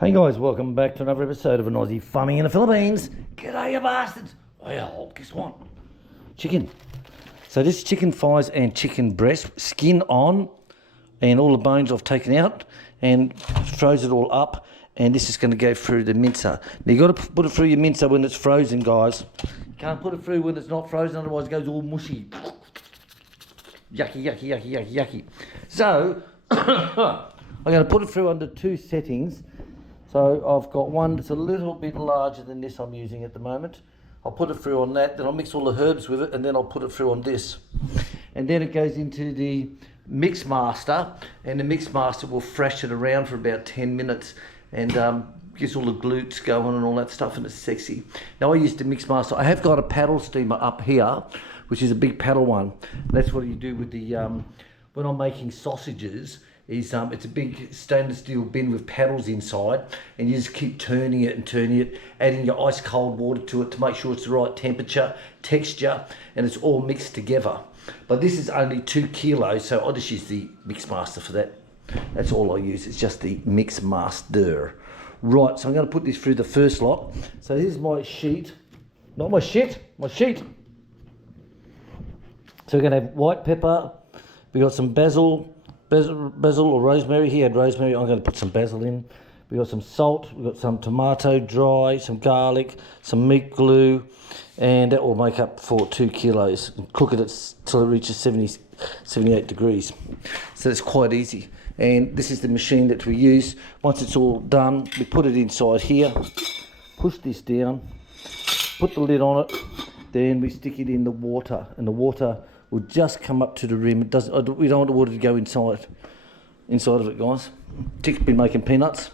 Hey guys, welcome back to another episode of an Aussie Farming in the Philippines. G'day you bastards! Well, guess what? Chicken. So this chicken thighs and chicken breast, skin on, and all the bones I've taken out, and froze it all up, and this is going to go through the mincer. Now you got to put it through your mincer when it's frozen, guys. You can't put it through when it's not frozen, otherwise it goes all mushy. Yucky, yucky, yucky, yucky, yucky. So, I'm going to put it through under two settings. So I've got one that's a little bit larger than this I'm using at the moment. I'll put it through on that, then I'll mix all the herbs with it, and then I'll put it through on this. And then it goes into the mix master, and the mix master will thrash it around for about 10 minutes and gets all the glutes going and all that stuff, and it's sexy. Now I use the mix master. I have got a paddle steamer up here, which is a big paddle one. That's what you do with the, when I'm making sausages, it's a big stainless steel bin with paddles inside, and you just keep turning it, adding your ice cold water to it to make sure it's the right temperature, texture, and it's all mixed together. But this is only 2 kilos, so I'll just use the mix master for that. That's all I use, it's just the mix master. Right, so I'm going to put this through the first lot. So here's my sheet, not my shit, my sheet. So we're going to have white pepper, we got some basil or rosemary. He had rosemary. I'm going to put some basil in. We got some salt. We got some tomato dry, some garlic, some meat glue, and that will make up for 2 kilos. And cook it till it reaches 78 degrees. So it's quite easy. And this is the machine that we use. Once it's all done, we put it inside here. Push this down. Put the lid on it. Then we stick it in the water, and the water will just come up to the rim. It doesn't. We don't want the water to go inside of it, guys. Chick's been making peanuts.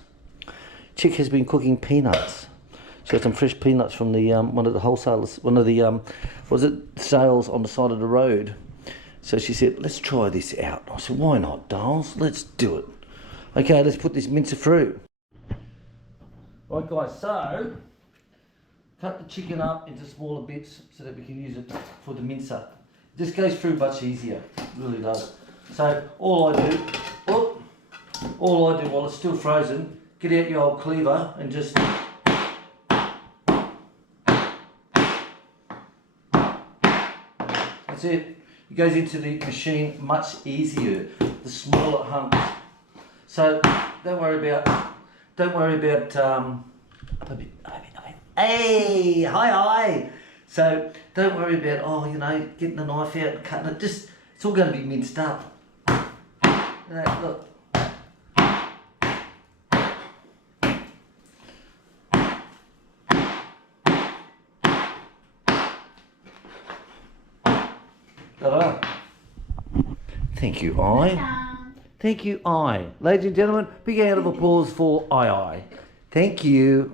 Chick has been cooking peanuts. She got some fresh peanuts from the one of the wholesalers, one of the sales on the side of the road. So she said, "Let's try this out." I said, "Why not, dolls? Let's do it." Okay, let's put this mincer through. Right, guys. So cut the chicken up into smaller bits so that we can use it for the mincer. This goes through much easier, it really does. So all I do while it's still frozen, get out your old cleaver and just that's it. It goes into the machine much easier, the smaller hunks. So don't worry about hey, hi. So don't worry about, getting the knife out and cutting it. Just, it's all going to be minced up. Look. Ta-da. Thank you, I. Thank you, I. Ladies and gentlemen, big round of applause for I. Thank you.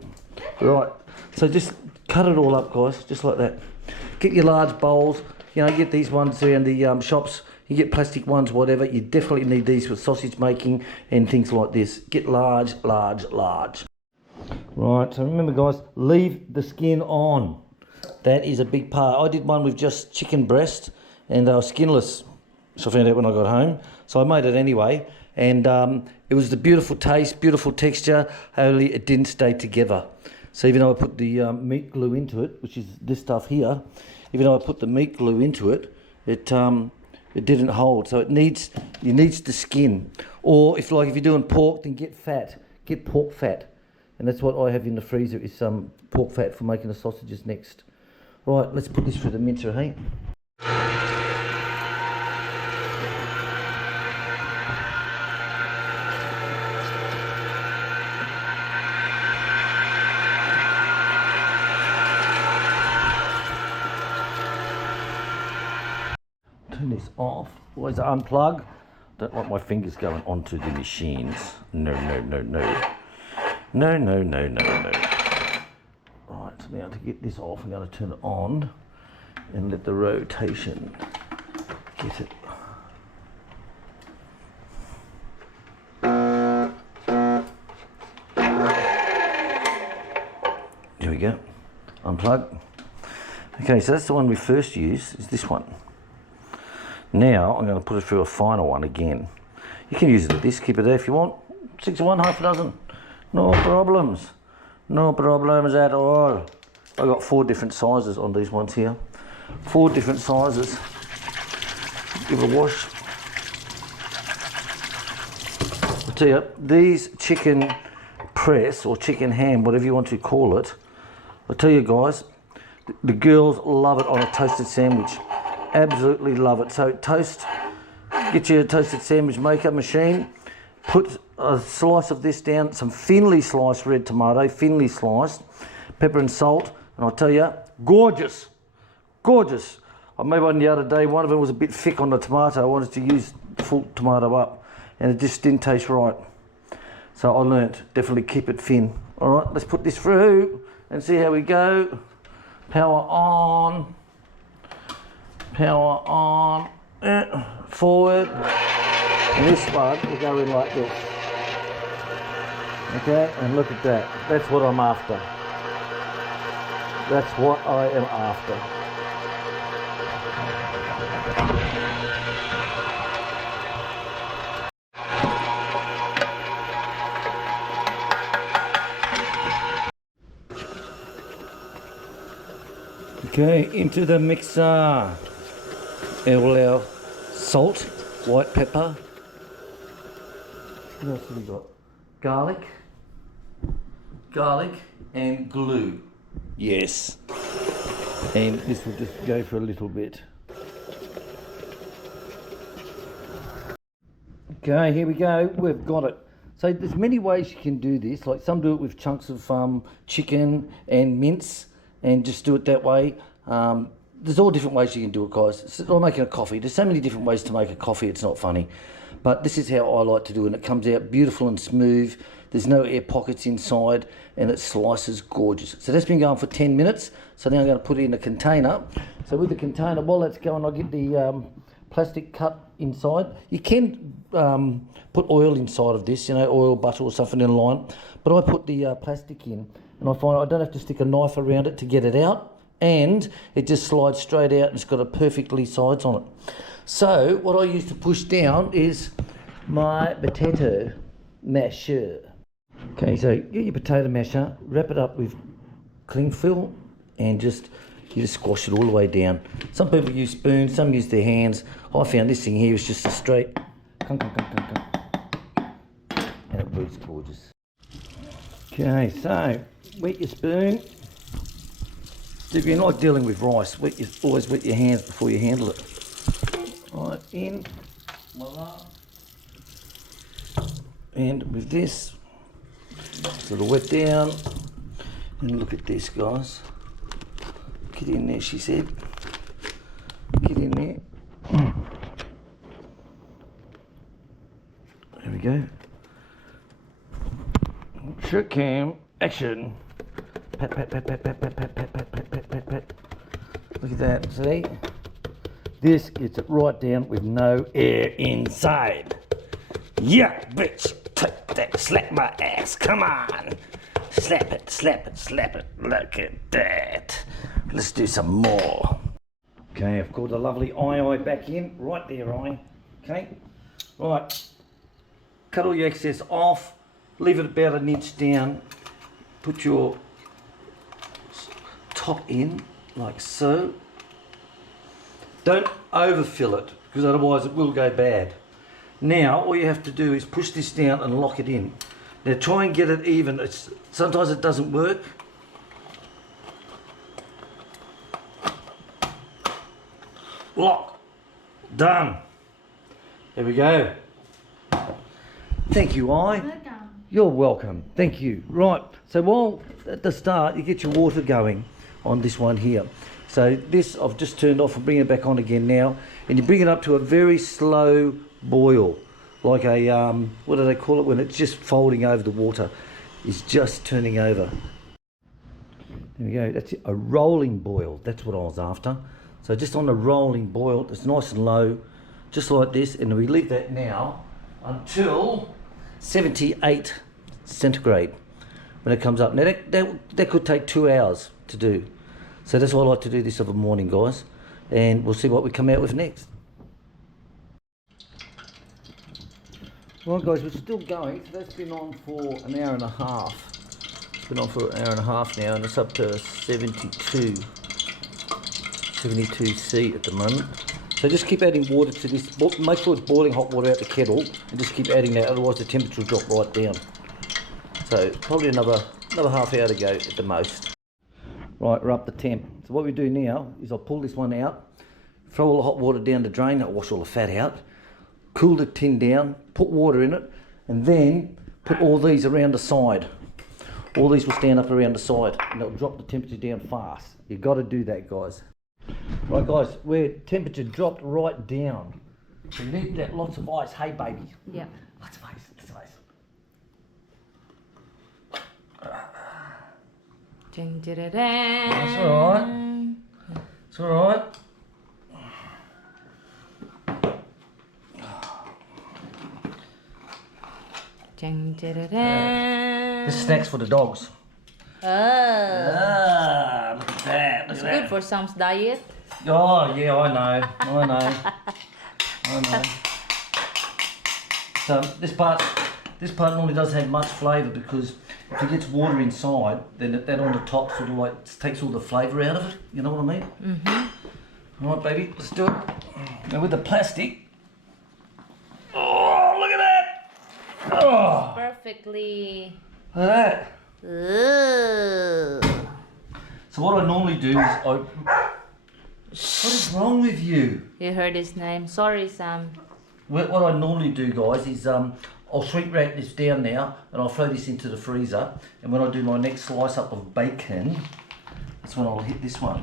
Right, so just cut it all up, guys, just like that. Get your large bowls. Get these ones around the shops. You get plastic ones, whatever. You definitely need these for sausage making and things like this. Get large. Right, so remember, guys, leave the skin on. That is a big part. I did one with just chicken breast, and they were skinless. So I found out when I got home. So I made it anyway. And it was the beautiful taste, beautiful texture, only it didn't stay together. So even though I put the meat glue into it, which is this stuff here, even though I put the meat glue into it, it didn't hold. So it needs the skin. Or if you're doing pork, then get pork fat, and that's what I have in the freezer is some pork fat for making the sausages next. Right, let's put this through the mincer, hey. Turn this off. Always unplug. Don't want my fingers going onto the machines. No. Right, so now to get this off, I'm going to turn it on and let the rotation get it. There we go. Unplug. Okay, so that's the one we first used, is this one. Now I'm going to put it through a final one again. You can use it at this, keep it there if you want. 6 of one, half a dozen. No problems. No problems at all. I got 4 different sizes on these ones here. 4 different sizes. Give it a wash. I'll tell you, these chicken press or chicken ham, whatever you want to call it, I'll tell you guys, the girls love it on a toasted sandwich. Absolutely love it. So toast, get your toasted sandwich maker machine, put a slice of this down, some thinly sliced red tomato, thinly sliced, pepper and salt, and I'll tell you, gorgeous, gorgeous. I made one the other day, one of them was a bit thick on the tomato. I wanted to use the full tomato up, and it just didn't taste right. So I learnt, definitely keep it thin. All right, let's put this through and see how we go. Power on, forward, and this one will go in like this. Okay, and look at that. That's what I'm after. That's what I am after. Okay, into the mixer. Our salt, white pepper. What else have we got? Garlic and glue. Yes. And this will just go for a little bit. Okay, here we go. We've got it. So there's many ways you can do this. Like some do it with chunks of chicken and mince and just do it that way. There's all different ways you can do it, guys. It's like making a coffee. There's so many different ways to make a coffee, it's not funny. But this is how I like to do it, and it comes out beautiful and smooth. There's no air pockets inside, and it slices gorgeous. So that's been going for 10 minutes. So now I'm going to put it in a container. So with the container, while that's going, I'll get the plastic cut inside. You can put oil inside of this, you know, oil, butter or something in line. But I put the plastic in, and I find I don't have to stick a knife around it to get it out. And it just slides straight out and it's got a perfectly sides on it. So what I use to push down is my potato masher. Okay, so get your potato masher, wrap it up with cling film and you just squash it all the way down. Some people use spoons, some use their hands. I found this thing here is just a straight and it works gorgeous. Okay, so wet your spoon. If you're not dealing with rice, always wet your hands before you handle it. Right, in, voila. And with this, sort of wet down. And look at this, guys. Get in there, she said. Get in there. There we go. Sure cam, action. Pat, pat, pat, pat, pat, pat, pat, pat, pat, pat, pat, pat, pat. Look at that, see? This gets it right down with no air inside. Yeah, bitch, take that, slap my ass, come on. Slap it, slap it, slap it, look at that. Let's do some more. Okay, I've got the lovely eye back in, right there, eye. Okay, right. Cut all your excess off, leave it about 1 inch down, put your top in like so. Don't overfill it because otherwise it will go bad. Now all you have to do is push this down and lock it in. Now try and get it even. Sometimes it doesn't work. Lock. Done. There we go. Thank you, You're welcome. Thank you. Right. So while at the start you get your water going on this one here. So this I've just turned off and bring it back on again now, and you bring it up to a very slow boil, like a what do they call it when it's just folding over the water, is just turning over. There we go. That's a rolling boil. That's what I was after. So just on a rolling boil, it's nice and low, just like this, and we leave that now until 78 centigrade when it comes up. Now that could take 2 hours to do. So that's why I like to do this of a morning, guys, and we'll see what we come out with next. Right guys, we're still going. So that's been on for an hour and a half. It's been on for an hour and a half now, and it's up to 72C at the moment. So just keep adding water to this. Make sure it's boiling hot water out the kettle, and just keep adding that. Otherwise, the temperature will drop right down. So probably another half hour to go at the most. Right, we're up the temp. So what we do now is I'll pull this one out, throw all the hot water down the drain, that'll wash all the fat out, cool the tin down, put water in it, and then put all these around the side. All these will stand up around the side, and it'll drop the temperature down fast. You've got to do that, guys. Right, guys, where temperature dropped right down. So you need that lots of ice. Hey, baby. Yeah. Lots of ice. Lots of ice. That's alright. It's alright. This is snacks for the dogs. Oh. Ah, look at that. Look It's at good that. for some diet. Oh, yeah, I know. I know. So this part normally doesn't have much flavour because if it gets water inside, then that on the top sort of like takes all the flavour out of it. You know what I mean? Mm-hmm. All right, baby, let's do it. Now with the plastic. Oh, look at that! Oh, Perfectly. look at that. Ooh. So what I normally do is what is wrong with you? You heard his name. Sorry, Sam. What I normally do, guys, is I'll shrink wrap this down now and I'll throw this into the freezer, and when I do my next slice up of bacon, that's when I'll hit this one.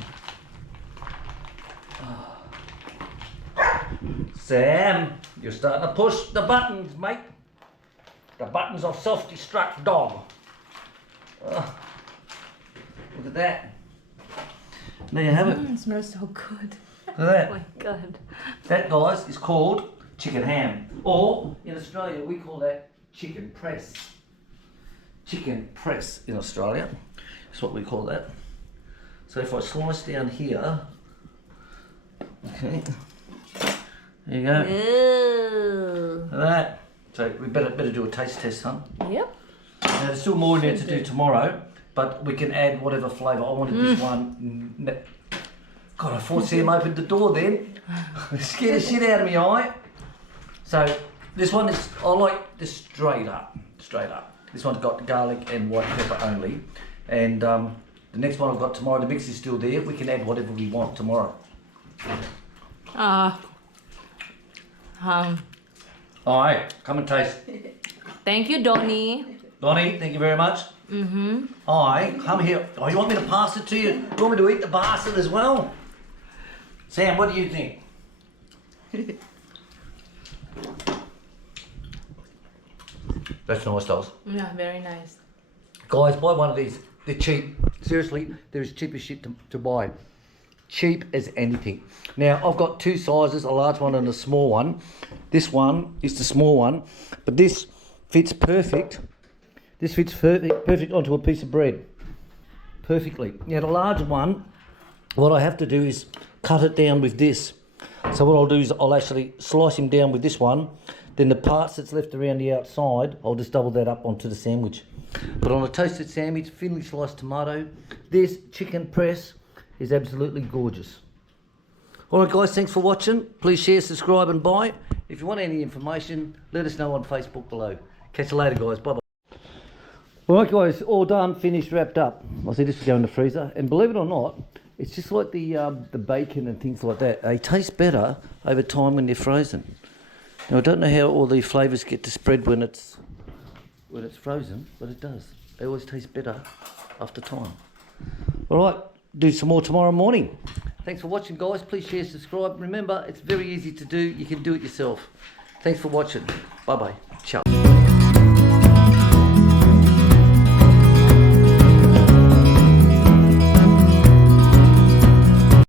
Sam, you're starting to push the buttons, mate. The buttons of self-destruct dog. Look at that. There you have it. It smells so good. Look at that. Oh my god. That, guys, is called chicken ham, or in Australia we call that chicken press. Chicken press in Australia, that's what we call that. So if I slice down here, okay, there you go. Ooh. Look at that. So we better do a taste test, huh? Yep. Now there's still more in there to do tomorrow, but we can add whatever flavour. I wanted this one. God, I thought Sam opened the door then. Scared the shit out of me, eye. So this one is, I like this straight up. This one's got garlic and white pepper only. And the next one I've got tomorrow, the mix is still there. We can add whatever we want tomorrow. Alright, come and taste. Thank you, Donnie. Donnie, thank you very much. Mm-hmm. Come here. Oh, you want me to pass it to you? You want me to eat the bastard as well? Sam, what do you think? That's nice, dolls. Yeah, very nice. Guys, buy one of these. They're cheap. Seriously, they're as cheap as shit to buy. Cheap as anything. Now, I've got two sizes, a large one and a small one. This one is the small one, but this fits perfect. This fits perfect onto a piece of bread. Perfectly. Now, the larger one, what I have to do is cut it down with this. So what I'll do is I'll actually slice him down with this one. Then the parts that's left around the outside, I'll just double that up onto the sandwich. But on a toasted sandwich, thinly sliced tomato, this chicken press is absolutely gorgeous. Alright guys, thanks for watching. Please share, subscribe and buy. If you want any information, let us know on Facebook below. Catch you later guys, bye bye. Alright guys, all done, finished, wrapped up. I see this will go in the freezer. And believe it or not, it's just like the bacon and things like that. They taste better over time when they're frozen. Now I don't know how all the flavours get to spread when it's frozen, but it does. They always taste better after time. Alright, do some more tomorrow morning. Thanks for watching guys. Please share, subscribe. Remember, it's very easy to do. You can do it yourself. Thanks for watching. Bye bye. Ciao.